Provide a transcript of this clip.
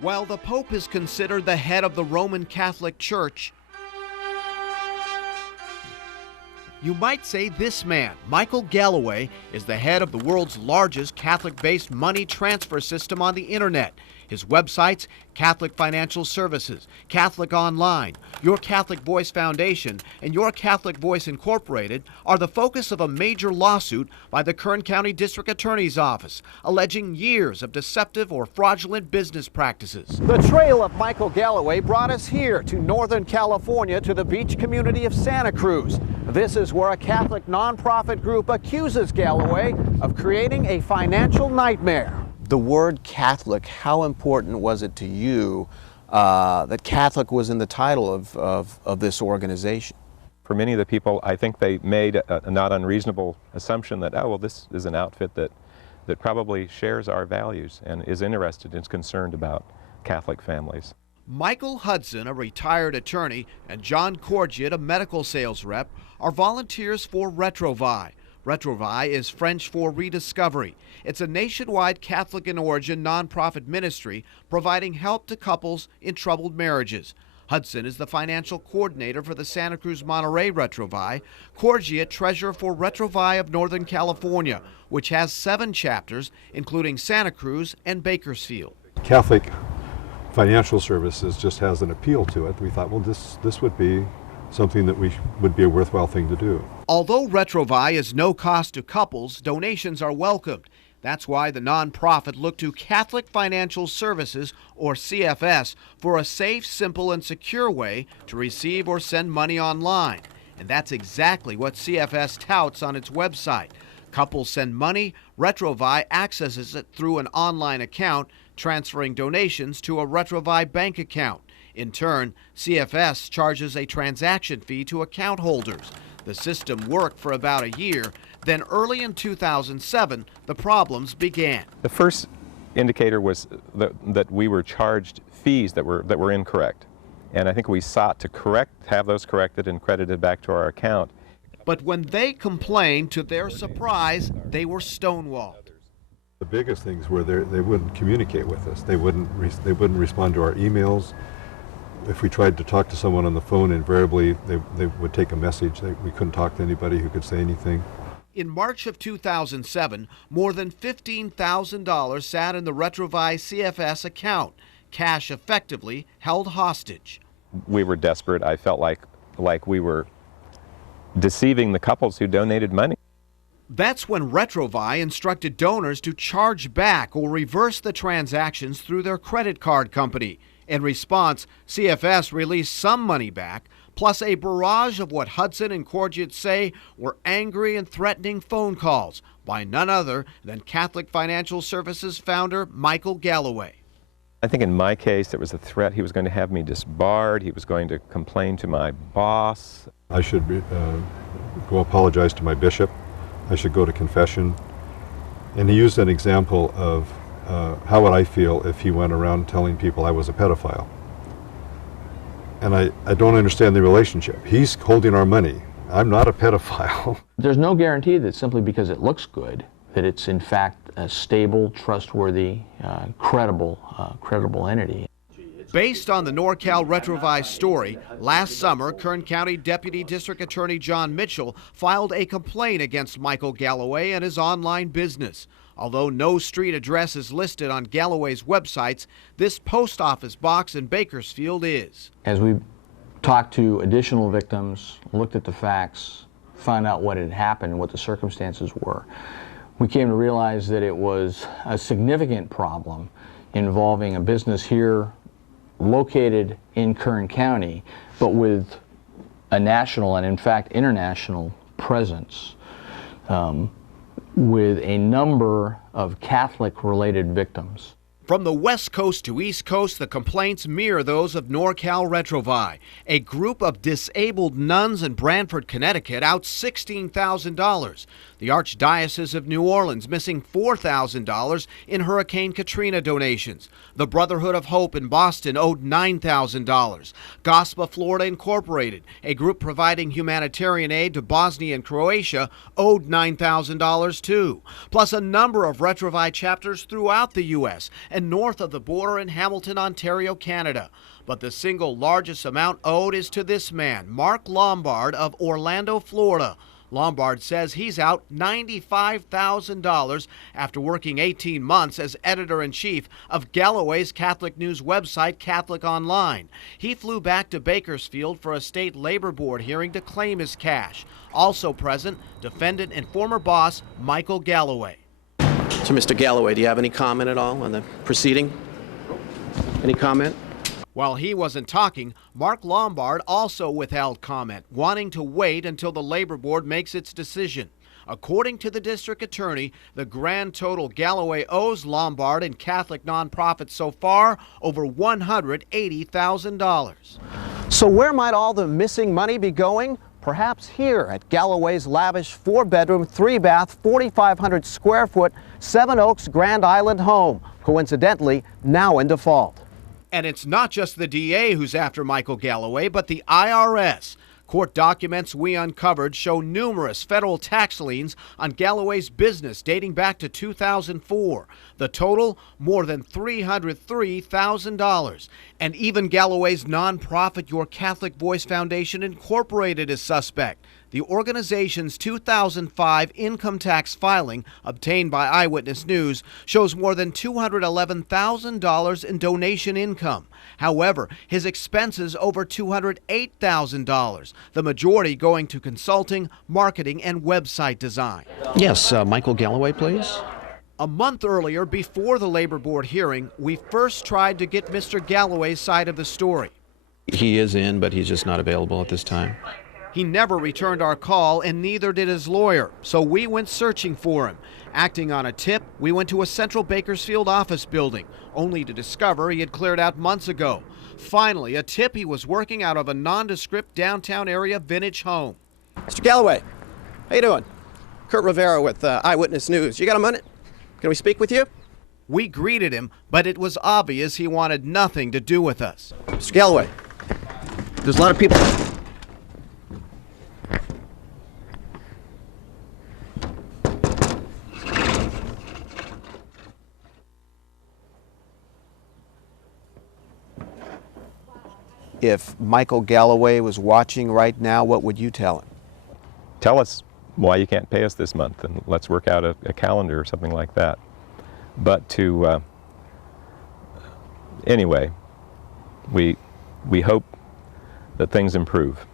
While the Pope is considered the head of the Roman Catholic Church, you might say this man, Michael Galloway, is the head of the world's largest Catholic-based money transfer system on the internet. His websites, Catholic Financial Services, Catholic Online, Your Catholic Voice Foundation, and Your Catholic Voice Incorporated are the focus of a major lawsuit by the Kern County District Attorney's Office, alleging years of deceptive or fraudulent business practices. The trail of Michael Galloway brought us here to Northern California to the beach community of Santa Cruz. This is where a Catholic nonprofit group accuses Galloway of creating a financial nightmare. The word Catholic, how important was it to you that Catholic was in the title of this organization? For many of the people, I think they made a not unreasonable assumption that, oh, well, this is an outfit that probably shares our values and is interested and is concerned about Catholic families. Michael Hudson, a retired attorney, and John Corgiet, a medical sales rep, are volunteers for Retrouvaille. Retrouvaille is French for rediscovery. It's a nationwide Catholic in origin nonprofit ministry providing help to couples in troubled marriages. Hudson is the financial coordinator for the Santa Cruz Monterey Retrouvaille. Corgiet, treasurer for Retrouvaille of Northern California, which has 7 chapters, including Santa Cruz and Bakersfield. Catholic Financial Services just has an appeal to it. We thought, well, this would be something that would be a worthwhile thing to do. Although Retrouvaille is no cost to couples, donations are welcomed. That's why the nonprofit looked to Catholic Financial Services, or CFS, for a safe, simple, and secure way to receive or send money online. And that's exactly what CFS touts on its website. Couples send money, Retrouvaille accesses it through an online account, transferring donations to a Retrouvaille bank account. In turn, CFS charges a transaction fee to account holders. The system worked for about a year. Then early in 2007, the problems began. The first indicator was that we were charged fees that were incorrect. And I think we sought to have those corrected and credited back to our account. But when they complained, to their surprise, they were stonewalled. The biggest things were they wouldn't communicate with us. They wouldn't respond to our emails. If we tried to talk to someone on the phone, invariably they would take a message. We couldn't talk to anybody who could say anything. In March of 2007, more than $15,000 sat in the Retrouvaille CFS account, cash effectively held hostage. We were desperate. I felt like we were deceiving the couples who donated money. That's when Retrouvaille instructed donors to charge back or reverse the transactions through their credit card company. In response, CFS released some money back, plus a barrage of what Hudson and Corgiet say were angry and threatening phone calls by none other than Catholic Financial Services founder Michael Galloway. I think in my case, it was a threat. He was going to have me disbarred. He was going to complain to my boss. I should go apologize to my bishop. I should go to confession. And he used an example of how would I feel if he went around telling people I was a pedophile. And I don't understand the relationship. He's holding our money. I'm not a pedophile. There's no guarantee that simply because it looks good, that it's in fact a stable, trustworthy, credible entity. Based on the NorCal Retrouvaille story, last summer, Kern County Deputy District Attorney John Mitchell filed a complaint against Michael Galloway and his online business. Although no street address is listed on Galloway's websites, this post office box in Bakersfield is. As we talked to additional victims, looked at the facts, found out what had happened and what the circumstances were, we came to realize that it was a significant problem involving a business here located in Kern County, but with a national and in fact international presence, with a number of Catholic-related victims. From the West Coast to East Coast, the complaints mirror those of NorCal Retrouvaille. A group of disabled nuns in Branford, Connecticut out $16,000. The Archdiocese of New Orleans missing $4,000 in Hurricane Katrina donations. The Brotherhood of Hope in Boston owed $9,000. Gospel Florida Incorporated, a group providing humanitarian aid to Bosnia and Croatia, owed $9,000 too. Plus a number of Retrovi chapters throughout the U.S. and north of the border in Hamilton, Ontario, Canada. But the single largest amount owed is to this man, Mark Lombard of Orlando, Florida. Lombard says he's out $95,000 after working 18 months as editor-in-chief of Galloway's Catholic news website, Catholic Online. He flew back to Bakersfield for a state labor board hearing to claim his cash. Also present, defendant and former boss Michael Galloway. So, Mr. Galloway, do you have any comment at all on the proceeding? Any comment? While he wasn't talking, Mark Lombard also withheld comment, wanting to wait until the labor board makes its decision. According to the district attorney, the grand total Galloway owes Lombard and Catholic nonprofits so far over $180,000. So where might all the missing money be going? Perhaps here at Galloway's lavish 4-bedroom, 3-bath, 4,500 square foot, Seven Oaks Grand Island home, coincidentally now in default. And it's not just the DA who's after Michael Galloway, but the IRS. Court documents we uncovered show numerous federal tax liens on Galloway's business dating back to 2004. The total, more than $303,000. And even Galloway's nonprofit Your Catholic Voice Foundation Incorporated is suspect. The organization's 2005 income tax filing, obtained by Eyewitness News, shows more than $211,000 in donation income. However, his expenses over $208,000, the majority going to consulting, marketing, and website design. Yes, Michael Galloway, please. A month earlier, before the labor board hearing, we first tried to get Mr. Galloway's side of the story. He is in, but he's just not available at this time. He never returned our call, and neither did his lawyer, so we went searching for him. Acting on a tip, we went to a central Bakersfield office building, only to discover he had cleared out months ago. Finally, a tip he was working out of a nondescript downtown area vintage home. Mr. Galloway, how you doing? Kurt Rivera with Eyewitness News. You got a minute? Can we speak with you? We greeted him, but it was obvious he wanted nothing to do with us. Mr. Galloway, there's a lot of people... If Michael Galloway was watching right now, what would you tell him? Tell us why you can't pay us this month, and let's work out a calendar or something like that. But to, anyway, we hope that things improve.